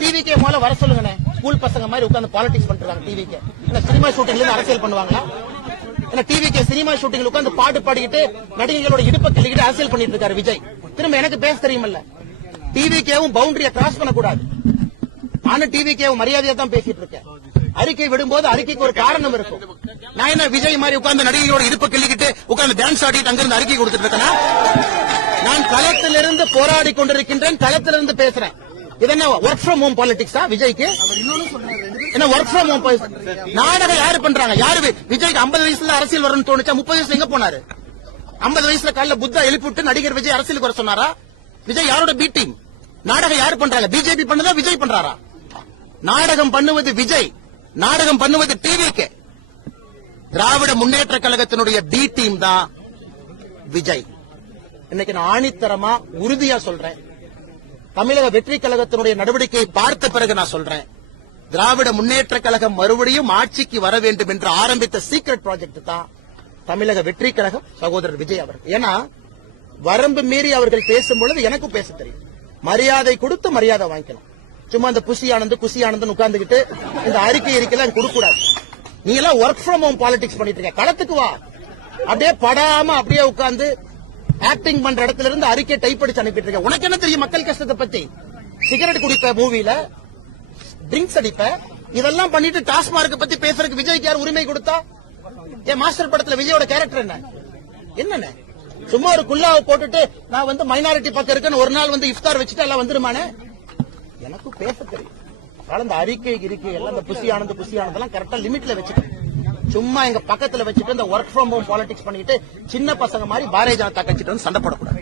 டிவிக்கே முதல்ல வர சொல்லுங்க. ஸ்கூல் பசங்க மாதிரி உட்கார்ந்து பாலிடிக்ஸ் பண்றாங்க. டிவிக்கே சினிமா ஷூட்டிங்ல இருந்து அரசியல் பண்ணுவாங்களா? டிவிக்கே சினிமா ஷூட்டிங்ல உட்கார்ந்து பாட்டு பாடிக்கிட்டு நடிகைகளோட இடுப்பை கிள்ளிக்கிட்டு அரசியல் பண்ணிட்டு இருக்காரு விஜய். திரும்ப எனக்கு பேச தெரியுமல்ல. டிவிக்கேவும் பவுண்டரியை கிராஸ் பண்ணக்கூடாது. நானும் டிவிக்கேவும் மரியாதையா தான் பேசிட்டு இருக்கேன். அறிக்கை விடும்போது அறிக்கைக்கு ஒரு காரணம் இருக்கும். நான் என்ன விஜய் மாதிரி உட்கார்ந்து நடிகைகளோட இடுப்பை கிள்ளிக்கிட்டு உட்கார்ந்து டான்ஸ் ஆடிட்டு அங்கிருந்து அறிக்கை கொடுத்துட்டு இருக்கேன். நான் களத்திலிருந்து போராடி கொண்டிருக்கின்றேன். களத்திலிருந்து பேசுறேன். இது என்ன ஒர்க் ஃப்ரம் ஹோம் பாலிடிக்ஸா விஜய்க்கு? என்ன ஒர்க் ஃப்ரம் ஹோம்? நாடகம் யாரு பண்றாங்க? யாரு விஜய்க்கு 50 வயசுல அரசியல் வரணும்னு தோணுச்சா? 30 வயசுல எங்க போனாரு? 50 வயசுல காலைல புத்தா எழுப்பிட்டு நடிகர் விஜய் அரசியலுக்கு வர சொன்னாரா? விஜய் யாரோட பி டீம்? நாடகம் யாரு பண்றாங்க? பிஜேபி பண்ணதா விஜய் பண்றாரா? நாடகம் பண்ணுவது விஜய், நாடகம் பண்ணுவது டிவிக்கு. திராவிட முன்னேற்ற கழகத்தினுடைய பி டீம் தான் விஜய். இன்னைக்கு நான் ஆணித்தரமா உறுதியா சொல்றேன். தமிழக வெற்றி கழகத்தினுடைய நடவடிக்கையை பார்த்த பிறகு நான் சொல்றேன், திராவிட முன்னேற்ற கழகம் மறுபடியும் ஆட்சிக்கு வர வேண்டும் என்று ஆரம்பித்த சீக்ரெட் ப்ராஜெக்ட் தான் தமிழக வெற்றி கழகம், சகோதரர் விஜய் அவர்கள். ஏன்னா வரம்பு மீறி அவர்கள் பேசும்பொழுது எனக்கும் பேச தெரியும். மரியாதை கொடுத்து மரியாதை வாங்கிக்கலாம். சும்மா இந்த குசி ஆனந்த் உட்கார்ந்துகிட்டு இந்த அறிக்கையெல்லாம் கொடுக்க கூடாது. நீ எல்லாம் ஒர்க் ஃப்ரம் ஹோம் பாலிடிக்ஸ் பண்ணிட்டு இருக்க. களத்துக்கு வா. அப்படியே படாம அப்படியே உட்கார்ந்து ஆக்டிங் பண்ற இடத்துல இருந்து அறிக்கை டைப் அடிச்சு அனுப்பிட்டு இருக்க. உனக்கு என்ன தெரியும் மக்கள் கஷ்டத்தை பத்தி? சிகரெட் குடிப்ப, மூவில ட்ரிங்க்ஸ் அடிப்ப, இதெல்லாம் பண்ணிட்டு டாஸ்மார்க் பத்தி பேசுறதுக்கு விஜய்க்கு யார் உரிமை கொடுத்தா? என் மாஸ்டர் படத்துல விஜயோட கேரக்டர் என்ன? சும்மா ஒரு குல்லாவை போட்டுட்டு நான் மைனாரிட்டி பக்கம் இருக்கேன்னு ஒரு நாள் இஃப்தார் வச்சுட்டு எல்லாம் வந்துருமானே? எனக்கு பேச தெரியும். அந்த அறிக்கை எல்லாம் இந்த புசி ஆனந்தெல்லாம் கரெக்டா லிமிட்ல வச்சுட்டு, சும்மா எங்க பக்கத்துல வச்சுட்டு இந்த ஒர்க் ஃப்ரம் ஹோம் பாலிடிக்ஸ் பண்ணிட்டு சின்ன பசங்க மாதிரி பாரதிய ஜனதா கட்சிட்டு வந்து சண்டை போடக்கூடாது.